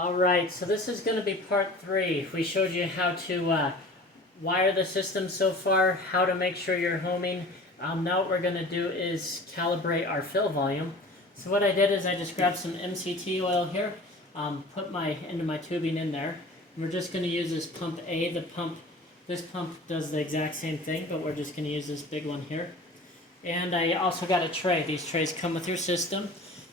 Alright, so this is going to be part 3. We showed you how to wire the system so far, how to make sure you're homing. Now what we're going to do is calibrate our fill volume. So what I did is I just grabbed some MCT oil here, put into my tubing in there. And we're just going to use this pump A. This pump does the exact same thing, but we're just going to use this big one here. And I also got a tray. These trays come with your system.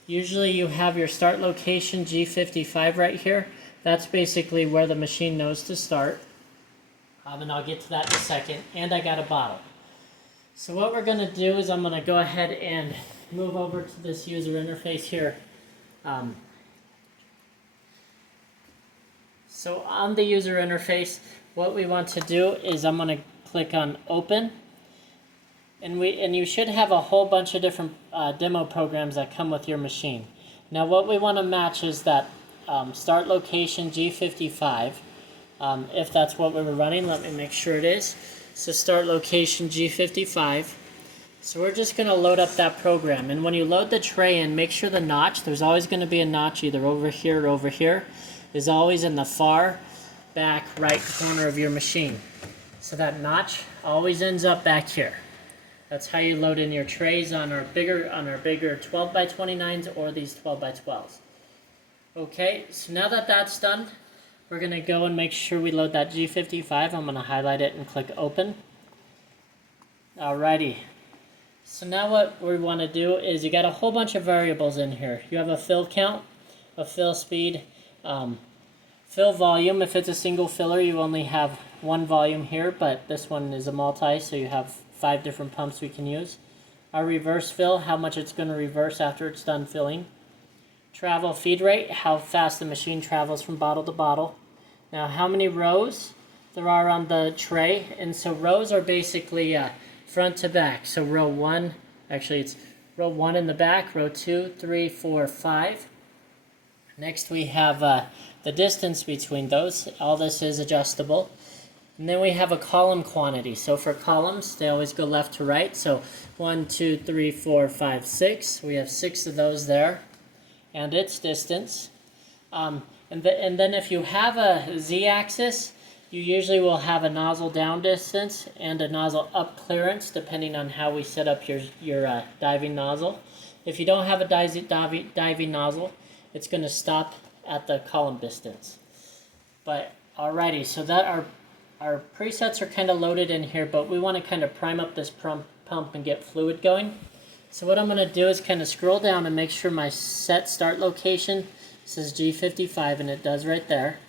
Usually you have your start location G55 right here. That's basically where the machine knows to start. And I'll get to that in a second. And I got a bottle. So what we're going to do is I'm going to go ahead and move over to this user interface here. So on the user interface, what we want to do is I'm going to click on Open. And you should have a whole bunch of different demo programs that come with your machine. Now what we want to match is that start location G55. If that's what we were running, let me make sure it is. So start location G55. So we're just going to load up that program. And when you load the tray in, make sure the notch, there's always going to be a notch either over here or over here, is always in the far back right corner of your machine. So that notch always ends up back here. That's how you load in your trays on our bigger 12 by 29s or these 12 by 12s. Okay, so now that that's done, we're going to go and make sure we load that G55. I'm going to highlight it and click Open. Alrighty. So now what we want to do is you got a whole bunch of variables in here. You have a fill count, a fill speed, fill volume. If it's a single filler, you only have one volume here, but this one is a multi, so you have 5 different pumps we can use. Our reverse fill, how much it's going to reverse after it's done filling. Travel feed rate, how fast the machine travels from bottle to bottle. Now how many rows there are on the tray. And so rows are basically front to back. So row 1, actually it's row 1 in the back, row 2, 3, 4, 5. Next we have the distance between those. All this is adjustable. And then we have a column quantity. So for columns, they always go left to right. So 1, 2, 3, 4, 5, 6. We have 6 of those there. And its distance. And then if you have a Z-axis, you usually will have a nozzle down distance and a nozzle up clearance, depending on how we set up your diving nozzle. If you don't have a diving nozzle, it's going to stop at the column distance. But alrighty, so that our presets are kind of loaded in here, but we want to kind of prime up this pump and get fluid going. So what I'm going to do is kind of scroll down and make sure my set start location says G55, and it does right there.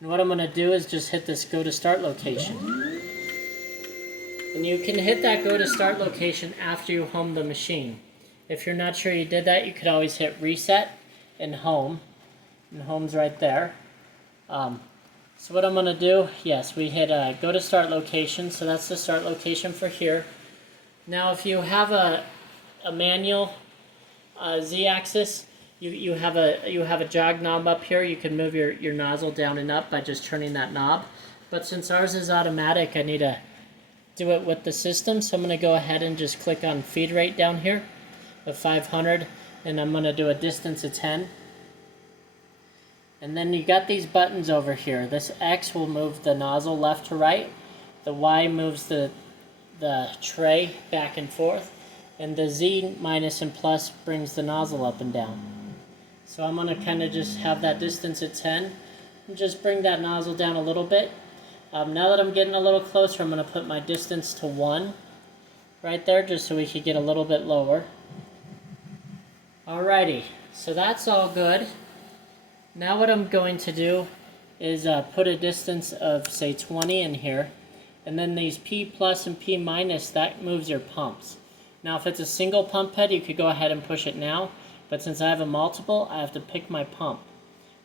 And what I'm going to do is just hit this go to start location. And you can hit that go to start location after you home the machine. If you're not sure you did that, you could always hit reset and home. And home's right there. So what I'm going to do, yes, we hit go to start location, so that's the start location for here. Now if you have a manual Z-axis, you have a jog knob up here. You can move your nozzle down and up by just turning that knob. But since ours is automatic, I need to do it with the system, so I'm going to go ahead and just click on feed rate down here of 500, and I'm going to do a distance of 10. And then you got these buttons over here. This X will move the nozzle left to right. The Y moves the tray back and forth. And the Z minus and plus brings the nozzle up and down. So I'm going to kind of just have that distance at 10. And just bring that nozzle down a little bit. Now that I'm getting a little closer, I'm going to put my distance to 1 right there, just so we could get a little bit lower. Alrighty, so that's all good. Now what I'm going to do is put a distance of, say, 20 in here. And then these P plus and P minus, that moves your pumps. Now if it's a single pump head, you could go ahead and push it now. But since I have a multiple, I have to pick my pump.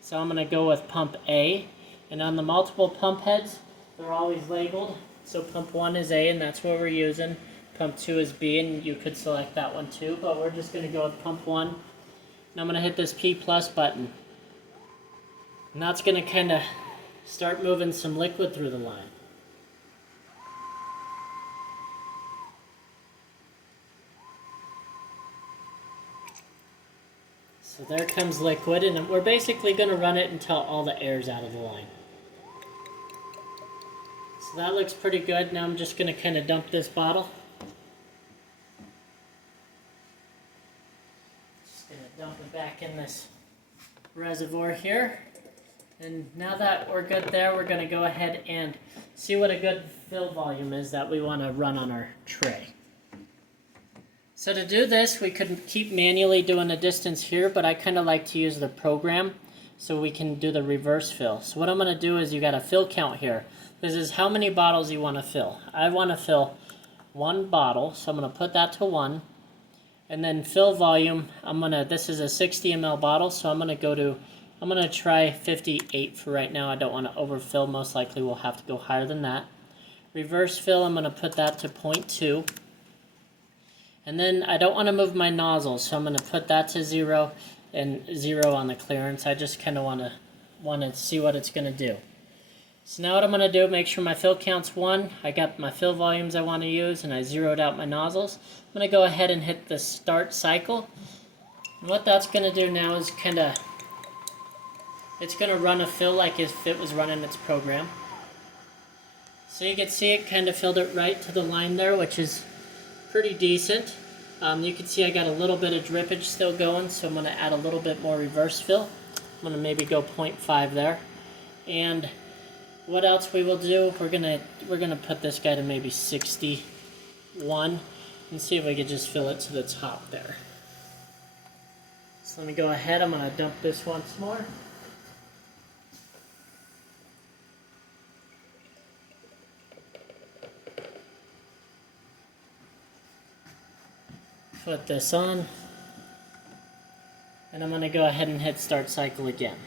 So I'm going to go with pump A. And on the multiple pump heads, they're always labeled. So pump 1 is A, and that's what we're using. Pump 2 is B, and you could select that one too. But we're just going to go with pump 1. And I'm going to hit this P plus button. And that's going to kind of start moving some liquid through the line. So there comes liquid, and we're basically going to run it until all the air is out of the line. So that looks pretty good. Now I'm just going to kind of dump this bottle. Just going to dump it back in this reservoir here. And now that we're good there, we're going to go ahead and see what a good fill volume is that we want to run on our tray. So to do this, we could keep manually doing the distance here, but I kind of like to use the program so we can do the reverse fill. So what I'm going to do is you got a fill count here. This is how many bottles you want to fill. I want to fill 1 bottle, so I'm going to put that to 1. And then fill volume, this is a 60 ml bottle, so I'm going to try 58 for right now. I don't want to overfill. Most likely we'll have to go higher than that. Reverse fill, I'm going to put that to 0.2. And then I don't want to move my nozzle, so I'm going to put that to 0 and 0 on the clearance. I just kind of want to see what it's going to do. So now what I'm going to do, make sure my fill count's 1. I got my fill volumes I want to use, and I zeroed out my nozzles. I'm going to go ahead and hit the start cycle. And what that's going to do now is it's going to run a fill like if it was running its program. So you can see it kind of filled it right to the line there, which is pretty decent. You can see I got a little bit of drippage still going, so I'm going to add a little bit more reverse fill. I'm going to maybe go 0.5 there. And what else we will do, we're gonna put this guy to maybe 61 and see if we can just fill it to the top there. So let me go ahead, I'm going to dump this once more. Put this on, and I'm going to go ahead and hit start cycle again.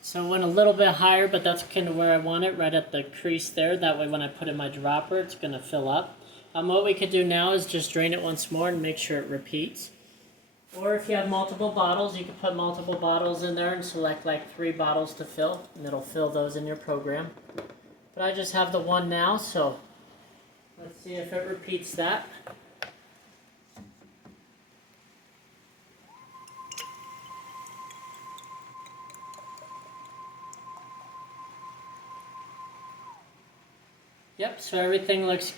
So it went a little bit higher, but that's kind of where I want it, right at the crease there. That way when I put in my dropper, it's going to fill up. What we could do now is just drain it once more and make sure it repeats. Or if you have multiple bottles, you can put multiple bottles in there and select like 3 bottles to fill, and it'll fill those in your program. But I just have the 1 now, so let's see if it repeats that. Yep, so everything looks